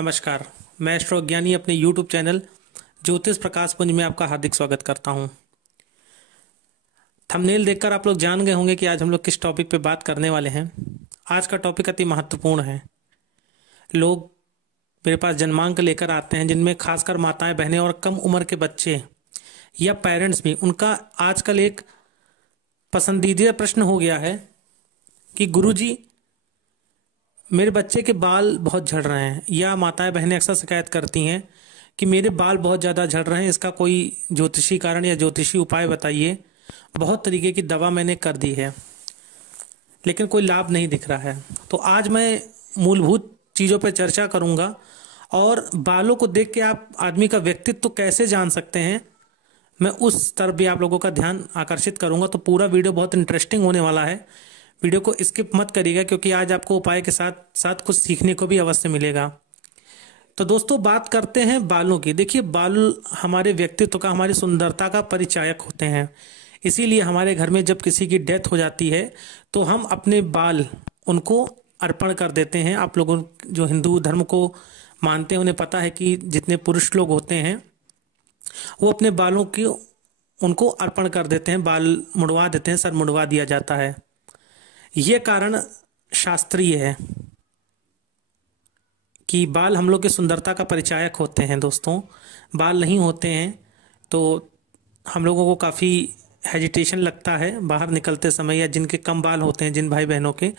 नमस्कार। मैं एस्ट्रोज्ञानी अपने YouTube चैनल ज्योतिष प्रकाश पुंज में आपका हार्दिक स्वागत करता हूं। थंबनेल देखकर आप लोग जान गए होंगे कि आज हम लोग किस टॉपिक पे बात करने वाले हैं। आज का टॉपिक अति महत्वपूर्ण है। लोग मेरे पास जन्मांक लेकर आते हैं, जिनमें खासकर माताएं बहनें और कम उम्र के बच्चे या पेरेंट्स भी, उनका आजकल एक पसंदीदा प्रश्न हो गया है कि गुरुजी मेरे बच्चे के बाल बहुत झड़ रहे हैं, या माताएं बहनें अक्सर शिकायत करती हैं कि मेरे बाल बहुत ज़्यादा झड़ रहे हैं, इसका कोई ज्योतिषी कारण या ज्योतिषी उपाय बताइए। बहुत तरीके की दवा मैंने कर दी है लेकिन कोई लाभ नहीं दिख रहा है। तो आज मैं मूलभूत चीज़ों पर चर्चा करूंगा और बालों को देख के आप आदमी का व्यक्तित्व तो कैसे जान सकते हैं, मैं उस तरफ भी आप लोगों का ध्यान आकर्षित करूंगा। तो पूरा वीडियो बहुत इंटरेस्टिंग होने वाला है। वीडियो को स्किप मत करिएगा क्योंकि आज आपको उपाय के साथ साथ कुछ सीखने को भी अवश्य मिलेगा। तो दोस्तों, बात करते हैं बालों की। देखिए, बाल हमारे व्यक्तित्व का, हमारी सुंदरता का परिचायक होते हैं। इसीलिए हमारे घर में जब किसी की डेथ हो जाती है तो हम अपने बाल उनको अर्पण कर देते हैं। आप लोगों जो हिंदू धर्म को मानते हैं उन्हें पता है कि जितने पुरुष लोग होते हैं वो अपने बालों की उनको अर्पण कर देते हैं, बाल मुड़वा देते हैं, सर मुड़वा दिया जाता है। ये कारण शास्त्रीय है कि बाल हम लोग की सुंदरता का परिचायक होते हैं। दोस्तों, बाल नहीं होते हैं तो हम लोगों को काफ़ी हेजिटेशन लगता है बाहर निकलते समय, या जिनके कम बाल होते हैं, जिन भाई बहनों के,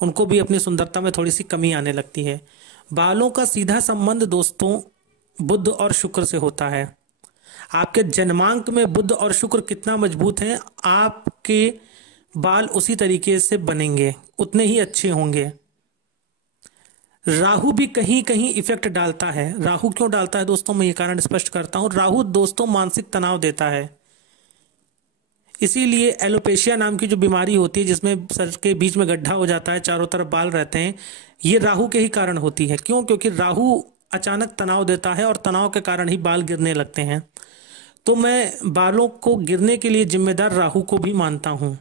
उनको भी अपनी सुंदरता में थोड़ी सी कमी आने लगती है। बालों का सीधा संबंध दोस्तों बुध और शुक्र से होता है। आपके जन्मांक में बुध और शुक्र कितना मजबूत है, आपके बाल उसी तरीके से बनेंगे, उतने ही अच्छे होंगे। राहु भी कहीं कहीं इफेक्ट डालता है। राहु क्यों डालता है दोस्तों, मैं ये कारण स्पष्ट करता हूं। राहु दोस्तों मानसिक तनाव देता है। इसीलिए एलोपेशिया नाम की जो बीमारी होती है, जिसमें सर के बीच में गड्ढा हो जाता है, चारों तरफ बाल रहते हैं, ये राहु के ही कारण होती है। क्यों? क्योंकि राहु अचानक तनाव देता है और तनाव के कारण ही बाल गिरने लगते हैं। तो मैं बालों को गिरने के लिए जिम्मेदार राहु को भी मानता हूं।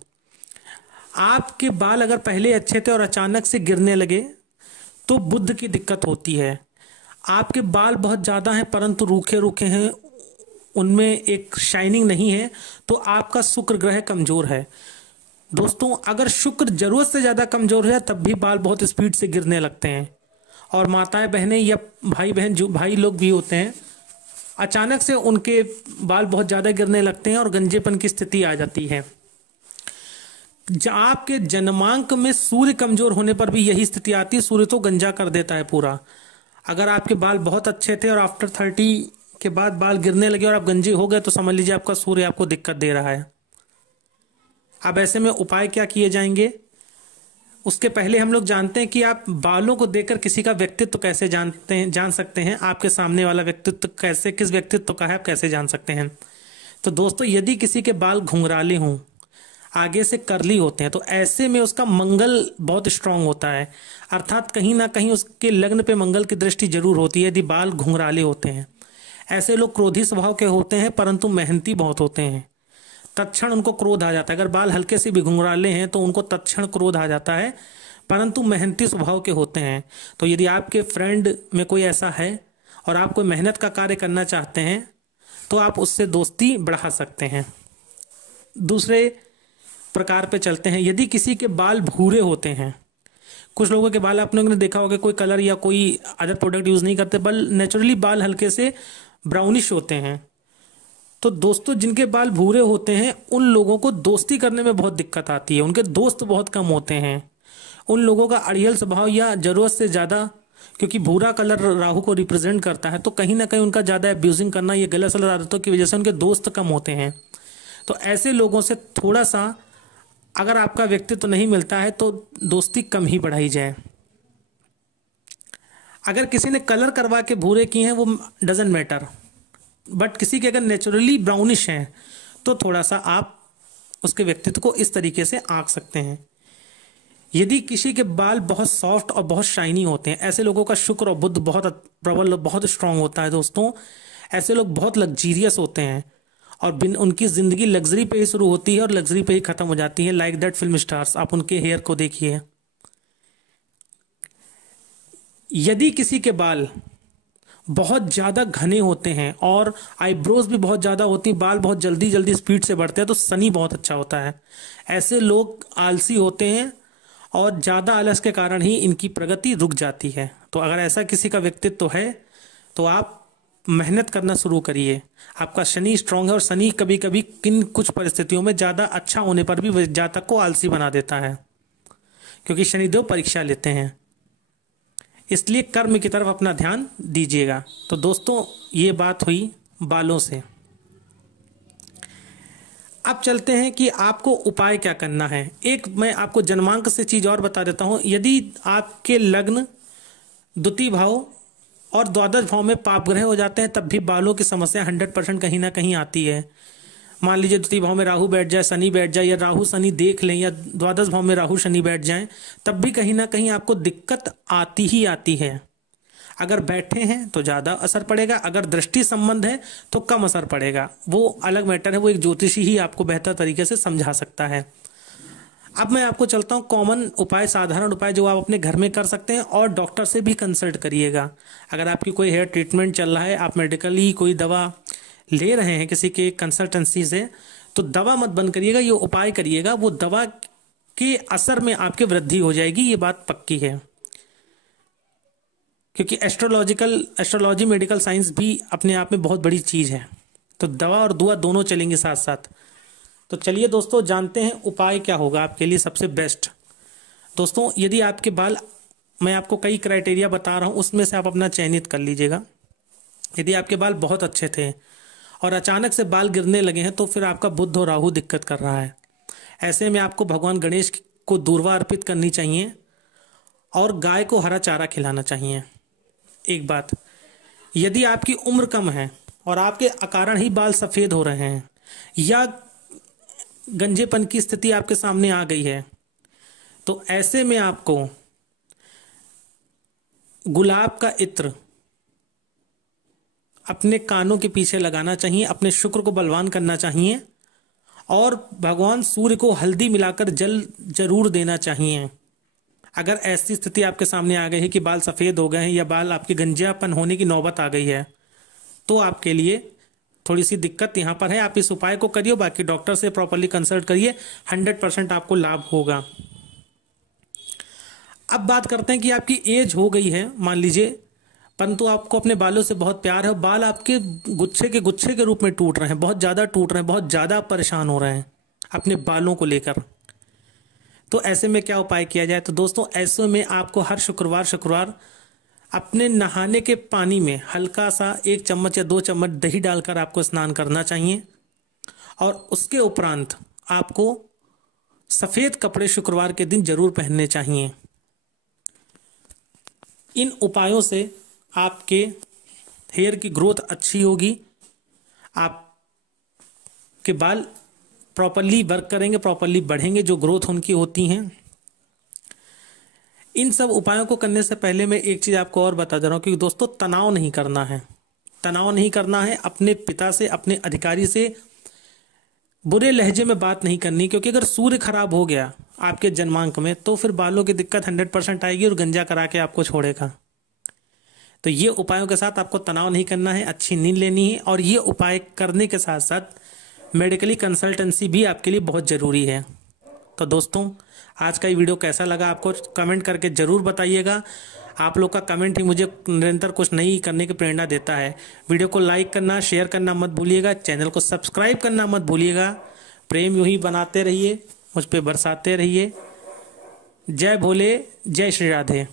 आपके बाल अगर पहले अच्छे थे और अचानक से गिरने लगे तो बुध की दिक्कत होती है। आपके बाल बहुत ज़्यादा हैं परंतु रूखे रूखे हैं, उनमें एक शाइनिंग नहीं है, तो आपका शुक्र ग्रह कमज़ोर है। दोस्तों, अगर शुक्र जरूरत से ज़्यादा कमज़ोर है तब भी बाल बहुत स्पीड से गिरने लगते हैं। और माताएं बहनें या भाई बहन, जो भाई लोग भी होते हैं, अचानक से उनके बाल बहुत ज़्यादा गिरने लगते हैं और गंजेपन की स्थिति आ जाती है। आपके जन्मांक में सूर्य कमजोर होने पर भी यही स्थिति आती है। सूर्य तो गंजा कर देता है पूरा। अगर आपके बाल बहुत अच्छे थे और आफ्टर 30 के बाद बाल गिरने लगे और आप गंजे हो गए तो समझ लीजिए आपका सूर्य आपको दिक्कत दे रहा है। अब ऐसे में उपाय क्या किए जाएंगे, उसके पहले हम लोग जानते हैं कि आप बालों को देखकर किसी का व्यक्तित्व कैसे जान सकते हैं। आपके सामने वाला व्यक्तित्व कैसे, किस व्यक्तित्व का है, आप कैसे जान सकते हैं। तो दोस्तों, यदि किसी के बाल घुंघराले हों, आगे से करली होते हैं, तो ऐसे में उसका मंगल बहुत स्ट्रांग होता है। अर्थात कहीं ना कहीं उसके लग्न पे मंगल की दृष्टि जरूर होती है यदि बाल घुंघराले होते हैं। ऐसे लोग क्रोधी स्वभाव के होते हैं परंतु मेहनती बहुत होते हैं। तत्क्षण उनको क्रोध आ जाता है। अगर बाल हल्के से भी घुंघराले हैं तो उनको तत्क्षण क्रोध आ जाता है, परंतु मेहनती स्वभाव के होते हैं। तो यदि आपके फ्रेंड में कोई ऐसा है और आप कोई मेहनत का कार्य करना चाहते हैं तो आप उससे दोस्ती बढ़ा सकते हैं। दूसरे प्रकार पे चलते हैं। यदि किसी के बाल भूरे होते हैं, कुछ लोगों के बाल आपने देखा होगा कोई कलर या कोई अदर प्रोडक्ट यूज नहीं करते, बल नेचुरली बाल हल्के से ब्राउनिश होते हैं। तो दोस्तों, जिनके बाल भूरे होते हैं उन लोगों को दोस्ती करने में बहुत दिक्कत आती है। उनके दोस्त बहुत कम होते हैं। उन लोगों का अड़ियल स्वभाव या जरूरत से ज्यादा, क्योंकि भूरा कलर राहु को रिप्रेजेंट करता है, तो कहीं ना कहीं उनका ज्यादा अब्यूजिंग करना, ये गलत सलत आदतों की वजह से उनके दोस्त कम होते हैं। तो ऐसे लोगों से थोड़ा सा, अगर आपका व्यक्तित्व नहीं मिलता है तो दोस्ती कम ही बढ़ाई जाए। अगर किसी ने कलर करवा के भूरे किए हैं वो डजंट मैटर, बट किसी के अगर नेचुरली ब्राउनिश हैं तो थोड़ा सा आप उसके व्यक्तित्व को इस तरीके से आंक सकते हैं। यदि किसी के बाल बहुत सॉफ्ट और बहुत शाइनी होते हैं, ऐसे लोगों का शुक्र और बुध बहुत प्रबल, बहुत स्ट्रांग होता है। दोस्तों, ऐसे लोग बहुत लग्जीरियस होते हैं और उनकी जिंदगी लग्जरी पे ही शुरू होती है और लग्जरी पे ही खत्म हो जाती है। लाइक दैट फिल्म स्टार्स, आप उनके हेयर को देखिए। यदि किसी के बाल बहुत ज़्यादा घने होते हैं और आईब्रोज भी बहुत ज़्यादा होती हैं, बाल बहुत जल्दी जल्दी स्पीड से बढ़ते हैं, तो सनी बहुत अच्छा होता है। ऐसे लोग आलसी होते हैं और ज़्यादा आलस के कारण ही इनकी प्रगति रुक जाती है। तो अगर ऐसा किसी का व्यक्तित्व है तो आप मेहनत करना शुरू करिए। आपका शनि स्ट्रांग है और शनि कभी कभी किन कुछ परिस्थितियों में ज़्यादा अच्छा होने पर भी जातक को आलसी बना देता है, क्योंकि शनिदेव परीक्षा लेते हैं। इसलिए कर्म की तरफ अपना ध्यान दीजिएगा। तो दोस्तों ये बात हुई बालों से। अब चलते हैं कि आपको उपाय क्या करना है। एक मैं आपको जन्मांक से चीज और बता देता हूं। यदि आपके लग्न, द्वितीय भाव और द्वादश भाव में पाप ग्रह हो जाते हैं तब भी बालों की समस्या 100% कहीं ना कहीं आती है। मान लीजिए द्वितीय भाव में राहु बैठ जाए, शनि बैठ जाए, या राहु शनि देख लें, या द्वादश भाव में राहु शनि बैठ जाएं, तब भी कहीं ना कहीं आपको दिक्कत आती ही आती है। अगर बैठे हैं तो ज़्यादा असर पड़ेगा, अगर दृष्टि संबंध है तो कम असर पड़ेगा, वो अलग मैटर है, वो एक ज्योतिषी ही आपको बेहतर तरीके से समझा सकता है। अब मैं आपको चलता हूँ कॉमन उपाय, साधारण उपाय जो आप अपने घर में कर सकते हैं, और डॉक्टर से भी कंसल्ट करिएगा। अगर आपकी कोई हेयर ट्रीटमेंट चल रहा है, आप मेडिकली कोई दवा ले रहे हैं किसी के कंसल्टेंसी से, तो दवा मत बंद करिएगा, ये उपाय करिएगा। वो दवा के असर में आपके वृद्धि हो जाएगी, ये बात पक्की है। क्योंकि एस्ट्रोलॉजी मेडिकल साइंस भी अपने आप में बहुत बड़ी चीज़ है। तो दवा और दुआ दोनों चलेंगे साथ साथ। तो चलिए दोस्तों जानते हैं उपाय क्या होगा आपके लिए सबसे बेस्ट। दोस्तों यदि आपके बाल, मैं आपको कई क्राइटेरिया बता रहा हूँ, उसमें से आप अपना चयनित कर लीजिएगा। यदि आपके बाल बहुत अच्छे थे और अचानक से बाल गिरने लगे हैं तो फिर आपका बुध और राहु दिक्कत कर रहा है। ऐसे में आपको भगवान गणेश को दूर्वा अर्पित करनी चाहिए और गाय को हरा चारा खिलाना चाहिए। एक बात, यदि आपकी उम्र कम है और आपके अकारण ही बाल सफ़ेद हो रहे हैं या गंजेपन की स्थिति आपके सामने आ गई है, तो ऐसे में आपको गुलाब का इत्र अपने कानों के पीछे लगाना चाहिए, अपने शुक्र को बलवान करना चाहिए, और भगवान सूर्य को हल्दी मिलाकर जल जरूर देना चाहिए। अगर ऐसी स्थिति आपके सामने आ गई है कि बाल सफ़ेद हो गए हैं या बाल आपके गंजापन होने की नौबत आ गई है, तो आपके लिए थोड़ी सी दिक्कत यहाँ पर है। आप इस उपाय को करिए, बाकी डॉक्टर से प्रॉपरली कंसल्ट करिए, 100% आपको लाभ होगा। अब बात करते हैं कि आपकी एज हो गई है मान लीजिए, परंतु आपको अपने बालों से बहुत प्यार है, बाल आपके गुच्छे के रूप में टूट रहे हैं, बहुत ज़्यादा टूट रहे हैं, बहुत ज़्यादा परेशान हो रहे हैं अपने बालों को लेकर। तो ऐसे में क्या उपाय किया जाए? तो दोस्तों ऐसे में आपको हर शुक्रवार अपने नहाने के पानी में हल्का सा 1 चम्मच या 2 चम्मच दही डालकर आपको स्नान करना चाहिए, और उसके उपरांत आपको सफ़ेद कपड़े शुक्रवार के दिन जरूर पहनने चाहिए। इन उपायों से आपके हेयर की ग्रोथ अच्छी होगी, आपके बाल प्रॉपरली वर्क करेंगे, प्रॉपरली बढ़ेंगे, जो ग्रोथ उनकी होती हैं। इन सब उपायों को करने से पहले मैं एक चीज़ आपको और बता दे रहा हूँ कि दोस्तों तनाव नहीं करना है। तनाव नहीं करना है, अपने पिता से, अपने अधिकारी से बुरे लहजे में बात नहीं करनी, क्योंकि अगर सूर्य खराब हो गया आपके जन्मांक में तो फिर बालों की दिक्कत 100% आएगी और गंजा करा के आपको छोड़ेगा। तो ये उपायों के साथ आपको तनाव नहीं करना है, अच्छी नींद लेनी है, और ये उपाय करने के साथ साथ मेडिकली कंसल्टेंसी भी आपके लिए बहुत ज़रूरी है। तो दोस्तों आज का ये वीडियो कैसा लगा आपको कमेंट करके ज़रूर बताइएगा। आप लोग का कमेंट ही मुझे निरंतर कुछ नई करने की प्रेरणा देता है। वीडियो को लाइक करना, शेयर करना मत भूलिएगा, चैनल को सब्सक्राइब करना मत भूलिएगा। प्रेम यूं ही बनाते रहिए, मुझ पे बरसाते रहिए। जय भोले, जय श्री राधे।